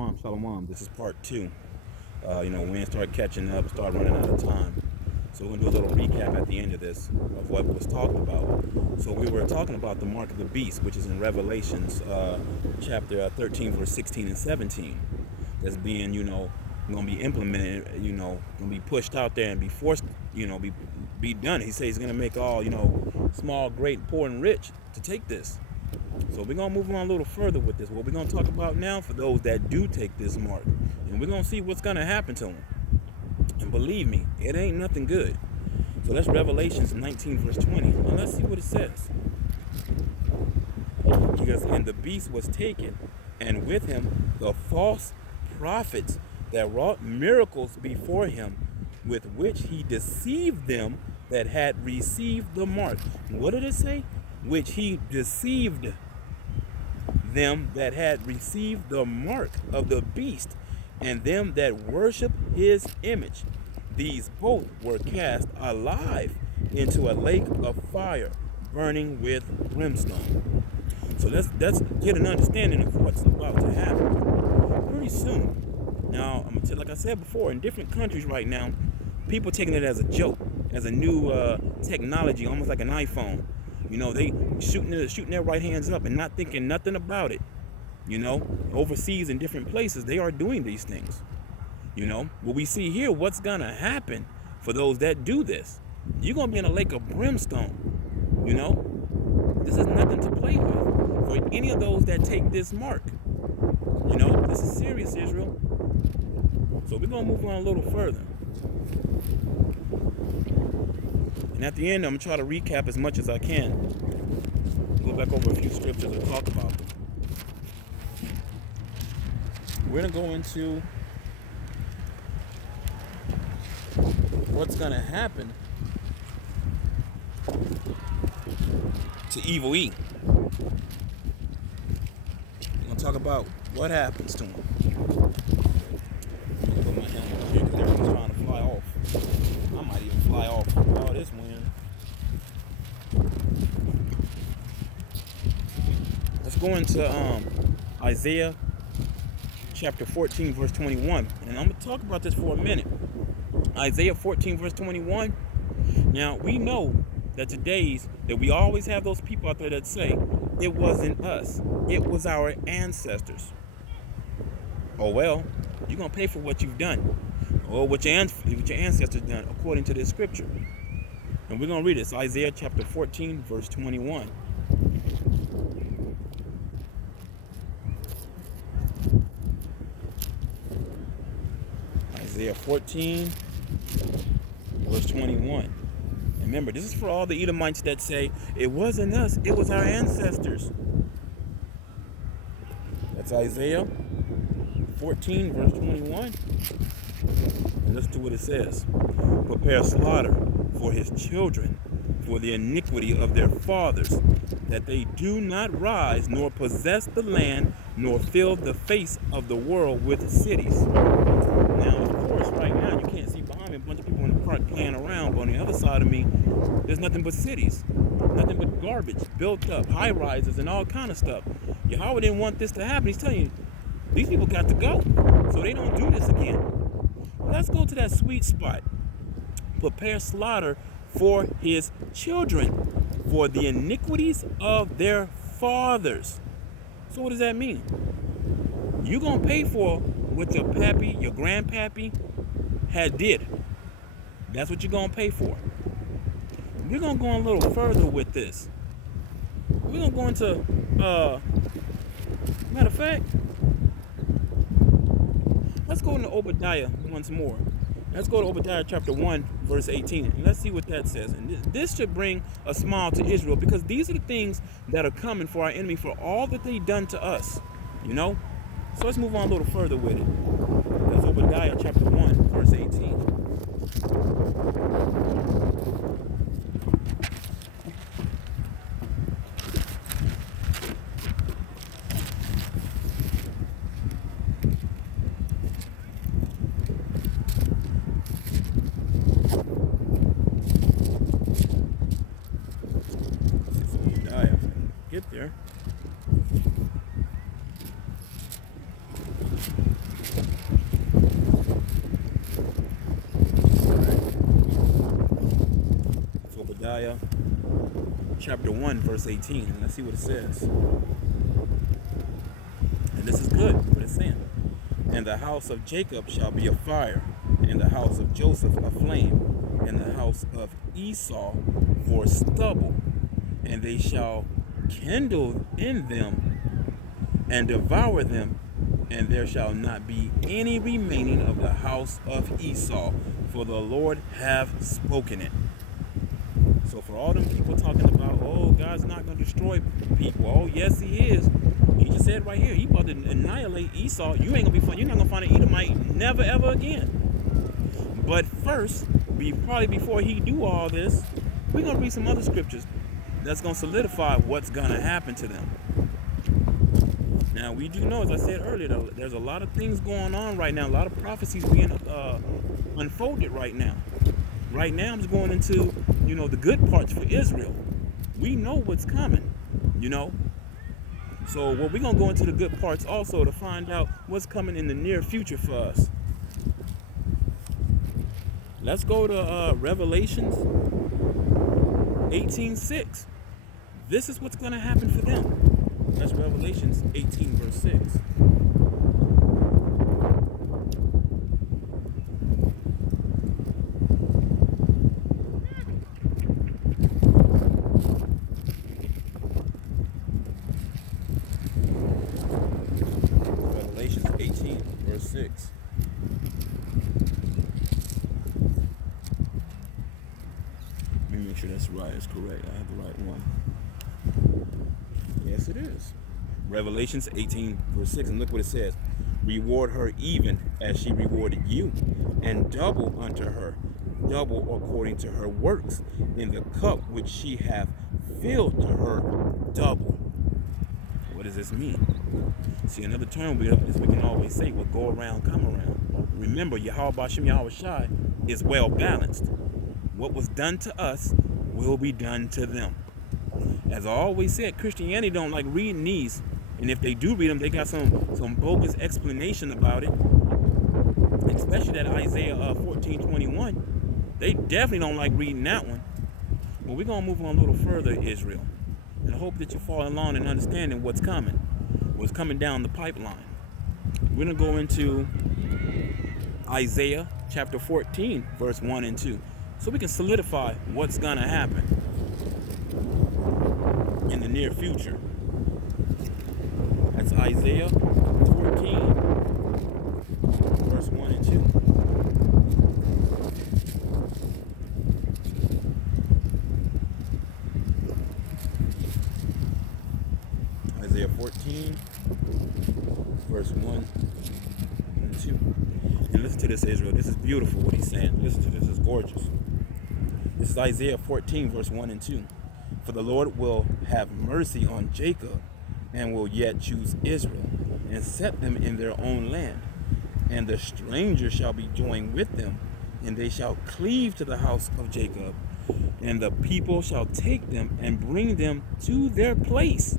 Shalom, shalom. This is part two. We didn't start catching up, start running out of time. So we're going to do a little recap at the end of this, of what was talked about. So we were talking about the mark of the beast, which is in Revelations chapter 13, verse 16 and 17. That's being, going to be implemented, going to be pushed out there and be forced, be done. He says he's going to make all, small, great, poor, and rich to take this. So we're going to move on a little further with this. What we're going to talk about now for those that do take this mark. And we're going to see what's going to happen to them. And believe me, it ain't nothing good. So that's Revelations 19 verse 20. And let's see what it says. Because, and the beast was taken, and with him the false prophets that wrought miracles before him, with which he deceived them that had received the mark. What did it say? Which he deceived them that had received the mark of the beast, and them that worship his image. These both were cast alive into a lake of fire, burning with brimstone. So let's get an understanding of what's about to happen pretty soon. Now, I'm gonna tell, like I said before, in different countries right now, people taking it as a joke, as a new technology, almost like an iPhone. They shooting their right hands up and not thinking nothing about it. Overseas in different places, they are doing these things. What we see here, what's gonna happen for those that do this? You're gonna be in a lake of brimstone. This is nothing to play with for any of those that take this mark. This is serious, Israel. So we're gonna move on a little further. And at the end, I'm going to try to recap as much as I can. Go back over a few scriptures and talk about them. We're going to go into what's going to happen to Evil E. We're going to talk about what happens to him. I'm going to put my helmet on here because everything's trying to fly off. I might even fly off all this wind. Let's go into Isaiah chapter 14 verse 21, and I'm going to talk about this for a minute. Isaiah 14 verse 21. Now we know that today's that we always have those people out there that say it wasn't us, it was our ancestors. Oh well, you're going to pay for what you've done. Or what your ancestors done according to this scripture. And we're going to read it. It's Isaiah chapter 14, verse 21. Isaiah 14, verse 21. And remember, this is for all the Edomites that say, it wasn't us, it was our ancestors. That's Isaiah 14, verse 21. And listen to what it says. Prepare slaughter for his children, for the iniquity of their fathers, that they do not rise, nor possess the land, nor fill the face of the world with cities. Now, of course, right now, you can't see behind me a bunch of people in the park playing around, but on the other side of me, there's nothing but cities. Nothing but garbage, built up, high-rises, and all kind of stuff. Yahweh didn't want this to happen. He's telling you, these people got to go, so they don't do this again. Let's go to that sweet spot. Prepare slaughter for his children, for the iniquities of their fathers. So what does that mean? You're going to pay for what your pappy, your grandpappy had did. That's what you're going to pay for. We're going to go a little further with this. We're going to go into, matter of fact, let's go into Obadiah once more. Let's go to Obadiah chapter 1, verse 18. And let's see what that says. And this should bring a smile to Israel, because these are the things that are coming for our enemy, for all that they've done to us. So let's move on a little further with it. That's Obadiah chapter 1, verse 18. Get there. Isaiah chapter 1, verse 18. And let's see what it says. And this is good, what it's saying. And the house of Jacob shall be a fire, and the house of Joseph a flame, and the house of Esau for stubble. And they shall kindle in them and devour them, and there shall not be any remaining of the house of Esau, for the Lord hath spoken it. So for all them people talking about, oh, God's not going to destroy people. Oh, yes, he is. He just said right here, he about to annihilate Esau. You ain't going to be fun. You're not going to find an Edomite never, ever again. But first, probably before he do all this, we're going to read some other scriptures that's going to solidify what's going to happen to them. Now, we do know, as I said earlier, there's a lot of things going on right now. A lot of prophecies being unfolded right now. Right now, I'm just going into, the good parts for Israel. We know what's coming, So, we're going to go into the good parts also to find out what's coming in the near future for us. Let's go to Revelations 18:6. This is what's going to happen for them. That's Revelations 18, verse 6. Revelations 18, verse 6. Let me make sure that's right. It's correct. I have the right one. Yes, it is. Revelations 18, verse 6. And look what it says. Reward her even as she rewarded you, and double unto her, double according to her works, in the cup which she hath filled to her double. What does this mean? See, another term we can always say, will go around, come around. Remember, Yahweh Bashem Yahweh Shai is well balanced. What was done to us will be done to them. As I always said, Christianity don't like reading these, and if they do read them, they got some bogus explanation about it. Especially that Isaiah 14:21. They definitely don't like reading that one. But we're gonna move on a little further, Israel, and I hope that you're following along and understanding what's coming down the pipeline. We're gonna go into Isaiah chapter 14, verse 1 and 2, so we can solidify what's gonna happen in the near future. That's Isaiah 14, verse 1 and 2. Isaiah 14, verse 1 and 2. And listen to this, Israel. This is beautiful what he's saying. Listen to this. It's gorgeous. This is Isaiah 14, verse 1 and 2. For the Lord will have mercy on Jacob, and will yet choose Israel, and set them in their own land. And the stranger shall be joined with them, and they shall cleave to the house of Jacob. And the people shall take them and bring them to their place.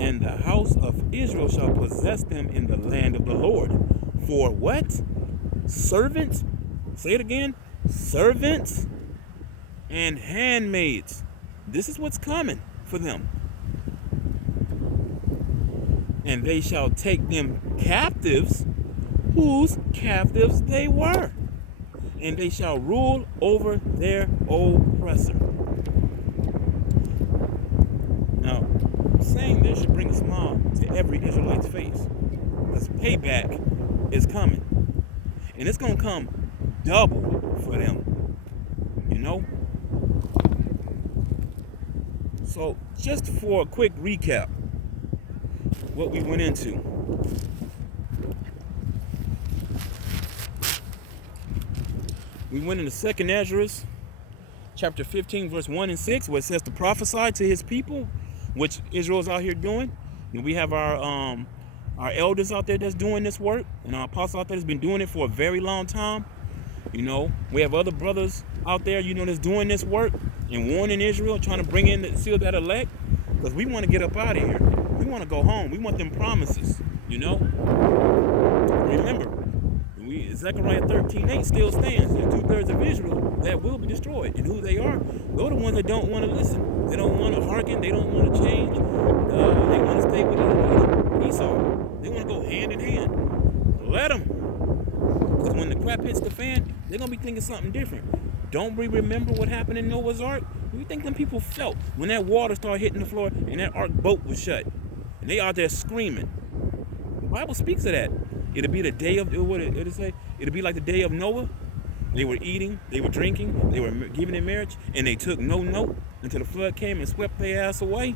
And the house of Israel shall possess them in the land of the Lord. For what? Servants, say it again, servants and handmaids. This is what's coming for them. And they shall take them captives, whose captives they were. And they shall rule over their oppressor. Now, saying this should bring a smile to every Israelite's face, because payback is coming. And it's going to come double for them. So, just for a quick recap, what we went into. We went into 2nd Ezra, chapter 15, verse 1 and 6, where it says to prophesy to his people, which Israel's out here doing. And we have our elders out there that's doing this work, and our apostles out there that's been doing it for a very long time. We have other brothers out there, that's doing this work and warning Israel, trying to bring in the seal that elect, because we want to get up out of here. We want to go home. We want them promises, Remember, it's Zechariah 13:8 still stands. There's 2/3 of Israel that will be destroyed. And who they are? They're the ones that don't want to listen. They don't want to hearken. They don't want to change. They want to stay with Esau. They want to go hand in hand. Let them. Because when the crap hits the fan, they're going to be thinking something different. Don't we remember what happened in Noah's Ark? What do you think them people felt when that water started hitting the floor and that ark boat was shut? And they out there screaming. The Bible speaks of that. It'll be the day of, what it'll say? It'll be like the day of Noah. They were eating, they were drinking, they were giving in marriage, and they took no note until the flood came and swept their ass away.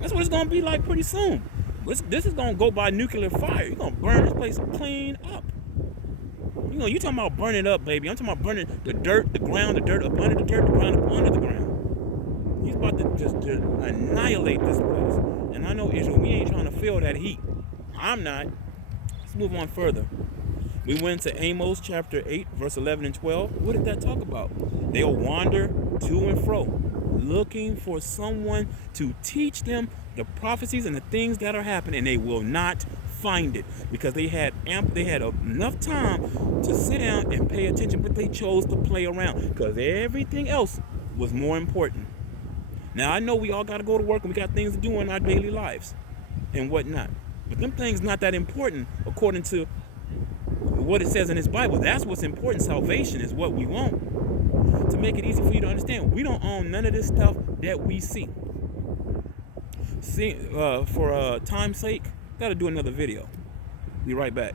That's what it's going to be like pretty soon. This is going to go by nuclear fire. You're going to burn this place clean up. You know, you talking about burning up, baby. I'm talking about burning the dirt, the ground, the dirt up under the dirt, the ground up under the ground. He's about to just annihilate this place. And I know Israel, we ain't trying to feel that heat. I'm not. Let's move on further. We went to Amos chapter 8, verse 11 and 12. What did that talk about? They'll wander to and fro, looking for someone to teach them the prophecies and the things that are happening. They will not find it because they had enough time to sit down and pay attention, but they chose to play around because everything else was more important. Now, I know we all got to go to work and we got things to do in our daily lives and whatnot, but them things not that important according to what it says in this Bible. That's what's important. Salvation is what we want. To make it easy for you to understand, we don't own none of this stuff that we see. For time's sake, gotta do another video. Be right back.